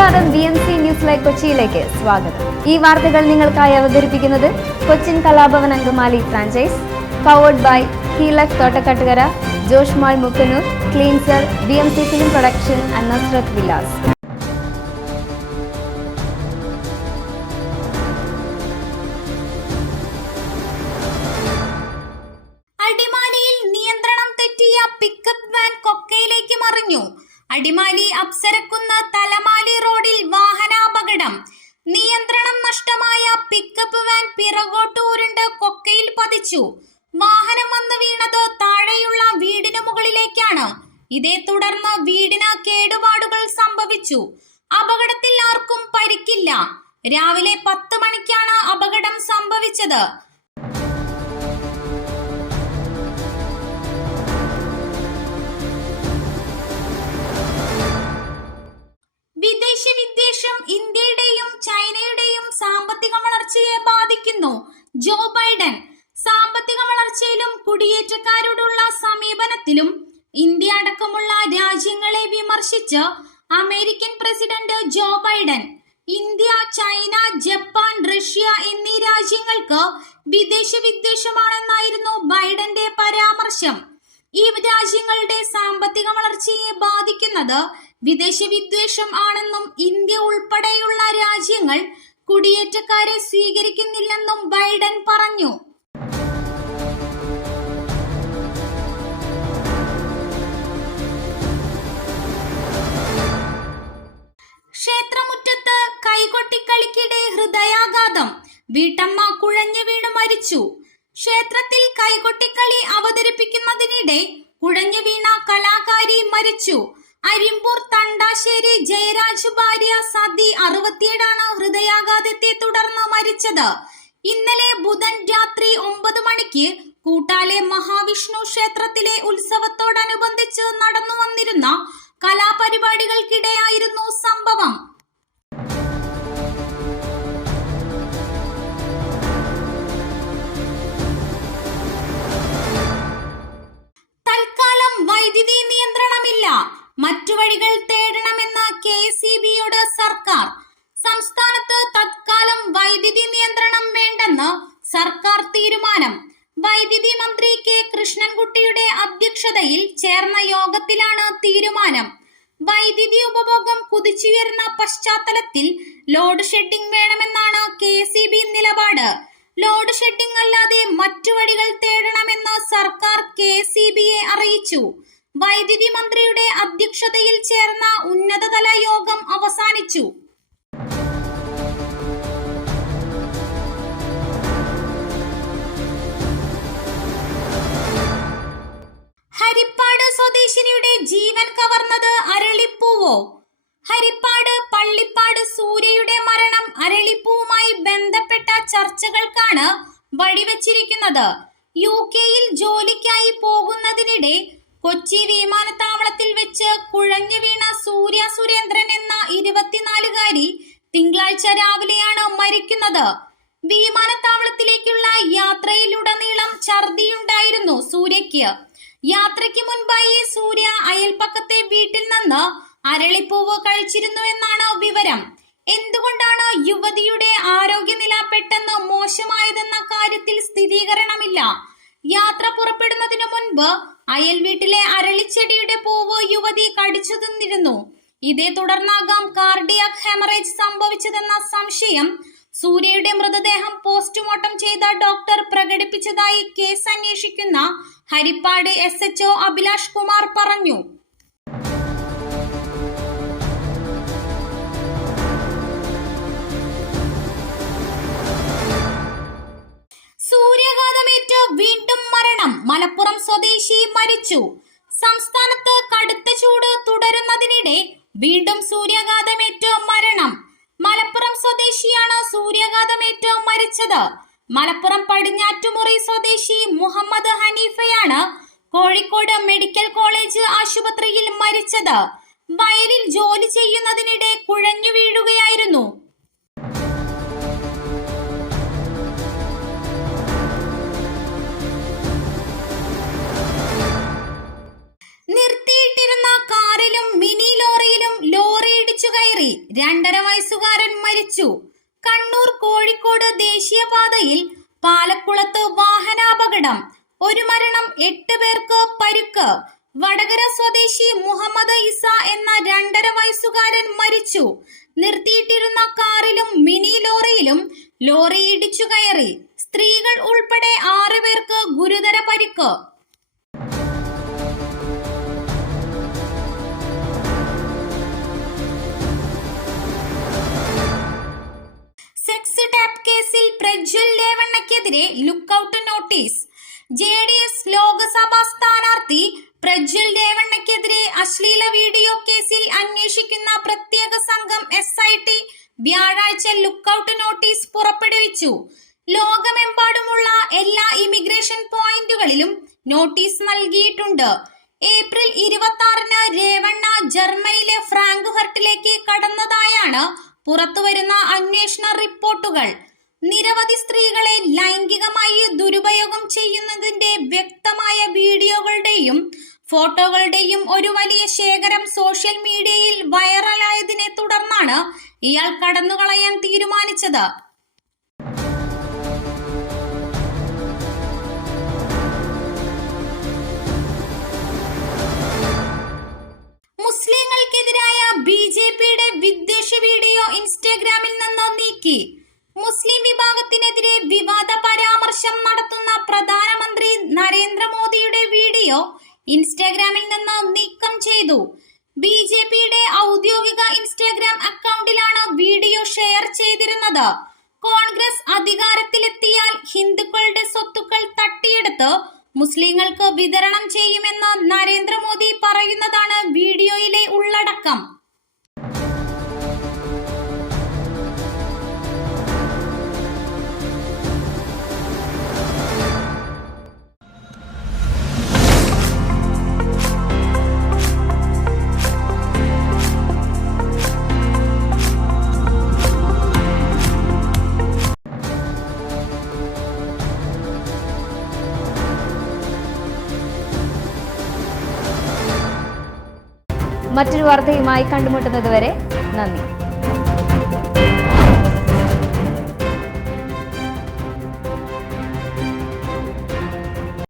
നമസ്കാരം, BMC news live കൊച്ചിയിലേക്ക് സ്വാഗതം. ഈ വാർത്തകൾ നിങ്ങൾക്കായി അവതരിപ്പിക്കുന്നത് Cochin Kalabhavan Angamaly franchise, powered by ഹീലക് Thottakattukara, Josh mall Mookkannoor, cleanser, BMC film production and Nasrath Vilas. അടിമാലിയിൽ നിയന്ത്രണം തെറ്റിയ പിക്കപ്പ് വാൻ കൊക്കയിലേക്ക് മറിഞ്ഞു. അടിമാലി അപ്സരക്കുന്ന് തലമാലി റോഡിൽ വാഹനാപകടം. നിയന്ത്രണം നഷ്ടമായ പിക്കപ്പ് വാൻ പിറകോട്ട് ഉരുണ്ട് കൊക്കയിൽ പതിച്ചു. വാഹനം വന്ന് വീണത് താഴെയുള്ള വീടിനു മുകളിലേക്കാണ്. ഇതേ തുടർന്ന് വീടിന് കേടുപാടുകൾ സംഭവിച്ചു. അപകടത്തിൽ ആർക്കും പരിക്കില്ല. രാവിലെ 10 മണിക്കാണ് അപകടം സംഭവിച്ചത്. വിദേശ വിദ്വേഷം ഇന്ത്യയുടെയും ചൈനയുടെയും സാമ്പത്തിക വളർച്ചയെ ബാധിക്കുന്നു. ജോ ബൈഡൻ സാമ്പത്തിക വളർച്ചയിലും കുടിയേറ്റക്കാരോടുള്ള സമീപനത്തിലും ഇന്ത്യ അടക്കമുള്ള രാജ്യങ്ങളെ വിമർശിച്ച് American president Joe Biden India, China, Japan, Russia എന്നീ രാജ്യങ്ങൾക്ക് വിദേശ വിദ്വേഷമാണെന്നായിരുന്നു ബൈഡന്റെ പരാമർശം. ഈ രാജ്യങ്ങളുടെ സാമ്പത്തിക വളർച്ചയെ ബാധിക്കുന്നത് വിദേശ വിദ്വേഷം ആണെന്നും ഇന്ത്യ ഉൾപ്പെടെയുള്ള രാജ്യങ്ങൾ കുടിയേറ്റക്കാരെ സ്വീകരിക്കുന്നില്ലെന്നും ബൈഡൻ പറഞ്ഞു. ക്ഷേത്രമുറ്റത്ത് കൈകൊട്ടിക്കളിക്കിടെ ഹൃദയാഘാതം. വീട്ടമ്മ കുഴഞ്ഞു വീണ് മരിച്ചു. ക്ഷേത്രത്തിൽ കൈകൊട്ടിക്കളി അവതരിപ്പിക്കുന്നതിനിടെ കുഴഞ്ഞു വീണ കലാകാരി മരിച്ചു. അരിമ്പൂർ തണ്ടാശ്ശേരി ജയരാജ് ഭാര്യ സതി 67 ഹൃദയാഘാതത്തെ തുടർന്ന് മരിച്ചത്. ഇന്നലെ ബുധൻ രാത്രി 9 മണിക്ക് കൂട്ടാലെ മഹാവിഷ്ണു ക്ഷേത്രത്തിലെ ഉത്സവത്തോടനുബന്ധിച്ച് നടന്നു വന്നിരുന്ന കലാപരിപാടികൾക്കിടെയായിരുന്നു സംഭവം. തൽക്കാലം വൈദ്യുതി നിയന്ത്രണമില്ല. മറ്റു വഴികൾ തേടണമെന്ന് KSEBയോട് സർക്കാർ. സംസ്ഥാനത്ത് തത്കാലം വൈദ്യുതി നിയന്ത്രണം വേണ്ടെന്ന് സർക്കാർ തീരുമാനം. വൈദ്യുതി മന്ത്രി K കൃഷ്ണൻകുട്ടിയുടെ അധ്യക്ഷതയിൽ ചേർന്ന യോഗത്തിലാണ് തീരുമാനം. വൈദ്യുതി ഉപഭോഗം കുതിച്ചുയരുന്ന പശ്ചാത്തലത്തിൽ ലോഡ് ഷെഡിംഗ് വേണമെന്നാണ് KSEB നിലപാട്. ലോഡ് ഷെഡിംഗ് അല്ലാതെ മറ്റു വഴികൾ തേടണമെന്ന് സർക്കാർ KSEBയെ അറിയിച്ചു. വൈദ്യുതി മന്ത്രിയുടെ അധ്യക്ഷതയിൽ ചേർന്ന ഉന്നതതല യോഗം അവസാനിച്ചു. ഹരിപ്പാട് സ്വദേശിനിയുടെ ജീവൻ കവർന്നത് അരളിപ്പൂവോ? ഹരിപ്പാട് പള്ളിപ്പാട് സൂര്യയുടെ മരണം അരളിപ്പൂവുമായി ബന്ധപ്പെട്ട ചർച്ചകൾക്കാണ് വഴിവെച്ചിരിക്കുന്നത്. UK-യിൽ ജോലിക്കായി പോകുന്നതിനിടെ കൊച്ചി വിമാനത്താവളത്തിൽ വെച്ച് കുഴഞ്ഞു വീണ സൂര്യ സുരേന്ദ്രൻ എന്ന 24-കാരി തിങ്കളാഴ്ച രാവിലെയാണ് മരിക്കുന്നത്. വിമാനത്താവളത്തിലേക്കുള്ള യാത്രയിലുടനീളം ഛർദിയുണ്ടായിരുന്നു സൂര്യയ്ക്ക്. യാത്രയ്ക്ക് മുൻപായി സൂര്യ അയൽപ്പക്കത്തെ വീട്ടിൽ നിന്ന് അരളിപ്പൂവ് കഴിച്ചിരുന്നുവെന്നാണ് വിവരം. എന്തുകൊണ്ടാണ് യുവതിയുടെ ആരോഗ്യനില പെട്ടെന്ന് മോശമായതെന്ന കാര്യത്തിൽ സ്ഥിരീകരണമില്ല. യാത്ര പുറപ്പെടുന്നതിനു മുൻപ് അയൽ വീട്ടിലെ അരളിച്ചെടിയുടെ പൂവ് യുവതി കടിച്ചു തിന്നിരുന്നു. ഇതേ തുടർന്നാകാം കാർഡിയാക് ഹെമറേജ് സംഭവിച്ചതെന്ന സംശയം സൂര്യയുടെ മൃതദേഹം പോസ്റ്റ്മോർട്ടം ചെയ്ത ഡോക്ടർ പ്രകടിപ്പിച്ചതായി കേസ് അന്വേഷിക്കുന്ന ഹരിപ്പാട് SHO അഭിലാഷ് കുമാർ പറഞ്ഞു. സൂര്യാഘാതമേറ്റ് വീണ്ടും മരണം. മലപ്പുറം സ്വദേശി മരിച്ചു. സംസ്ഥാനത്ത് കടുത്ത ചൂട് തുടരുന്നതിനിടെ വീണ്ടും സൂര്യാഘാതമേറ്റ് മരണം. മലപ്പുറം സ്വദേശിയാണ് സൂര്യാഘാതമേറ്റ് മരിച്ചത്. മലപ്പുറം പടിഞ്ഞാറ്റുമുറി സ്വദേശി മുഹമ്മദ് ഹനീഫയാണ് കോഴിക്കോട് മെഡിക്കൽ കോളേജ് ആശുപത്രിയിൽ മരിച്ചത്. വയലിൽ ജോലി ചെയ്യുന്നതിനിടെ കുഴഞ്ഞു വീഴുകയായിരുന്നു. നിർത്തിയിട്ടിരുന്ന കാറിലും മിനി ലോറിയിലും ലോറി ഇടിച്ചു കയറി. 2.5 വയസ്സുകാരൻ മരിച്ചു. കണ്ണൂർ കോഴിക്കോട് ദേശീയപാതയിൽ പാലക്കുളത്ത് വാഹനാപകടം. 1 മരണം, 8 പേർക്ക് പരുക്ക്. വടകര സ്വദേശി മുഹമ്മദ് ഇസ എന്ന 2.5 വയസ്സുകാരൻ മരിച്ചു. നിർത്തിയിട്ടിരുന്ന കാറിലും മിനി ലോറിയിലും ലോറി ഇടിച്ചു കയറി. സ്ത്രീകൾ ഉൾപ്പെടെ 6 പേർക്ക് ഗുരുതര പരിക്ക്. സെക്സ് ടാപ്പ് കേസിൽ പ്രജ്വൽ രേവണ്ണയ്ക്കെതിരെ ലുക്കൌട്ട് നോട്ടീസ്. JDS ലോക്സഭാ സ്ഥാനാർത്ഥി പ്രജ്വൽ രേവണ്ണയ്ക്കെതിരെ അശ്ലീല വീഡിയോ കേസിൽ അന്വേഷിക്കുന്ന പ്രത്യേക സംഘം SIT വ്യാഴാഴ്ച ലുക്കൌട്ട് നോട്ടീസ് പുറപ്പെടുവിച്ചു. ലോകമെമ്പാടുമുള്ള എല്ലാ ഇമിഗ്രേഷൻ പോയിന്റുകളിലും നോട്ടീസ് നൽകിയിട്ടുണ്ട്. ഏപ്രിൽ 26-ന് രേവണ്ണ ജർമ്മനിയിലെ ഫ്രാങ്ക്ഫർട്ടിലേക്ക് കടന്നതായാണ് പുറത്തുവരുന്ന അന്വേഷണ റിപ്പോർട്ടുകൾ. നിരവധി സ്ത്രീകളെ ലൈംഗികമായി ദുരുപയോഗം ചെയ്യുന്നതിന്റെ വ്യക്തമായ വീഡിയോകളുടെയും ഫോട്ടോകളുടെയും ഒരു വലിയ ശേഖരം സോഷ്യൽ മീഡിയയിൽ വൈറലായതിനെ തുടർന്നാണ് ഇയാൾ കടന്നുകളയാൻ തീരുമാനിച്ചത്. മുസ്ലിങ്ങൾക്കെതിരായ BJPയുടെ വിദ്വേഷ വീഡിയോ ഇൻസ്റ്റഗ്രാമിൽ നിന്ന് നീക്കി. മുസ്ലിം വിഭാഗത്തിനെതിരെ വിവാദ പരാമർശം നടത്തുന്ന പ്രധാനമന്ത്രി നരേന്ദ്രമോദിയുടെ വീഡിയോ ഇൻസ്റ്റഗ്രാമിൽ നിന്ന് നീക്കം ചെയ്തു. BJPയുടെ ഔദ്യോഗിക ഇൻസ്റ്റഗ്രാം അക്കൗണ്ടിലാണ് വീഡിയോ ഷെയർ ചെയ്തിരുന്നത്. കോൺഗ്രസ് അധികാരത്തിലെത്തിയാൽ ഹിന്ദുക്കളുടെ സ്വത്തുക്കൾ തട്ടിയെടുത്ത് മുസ്ലിങ്ങൾക്ക് വിതരണം ചെയ്യുമെന്ന് നരേന്ദ്രമോദി പറയുന്നതാണ് വീഡിയോയിലെ ഉള്ളടക്കം. മറ്റൊരു വാർത്തയുമായി കണ്ടുമുട്ടുന്നതുവരെ നന്ദി.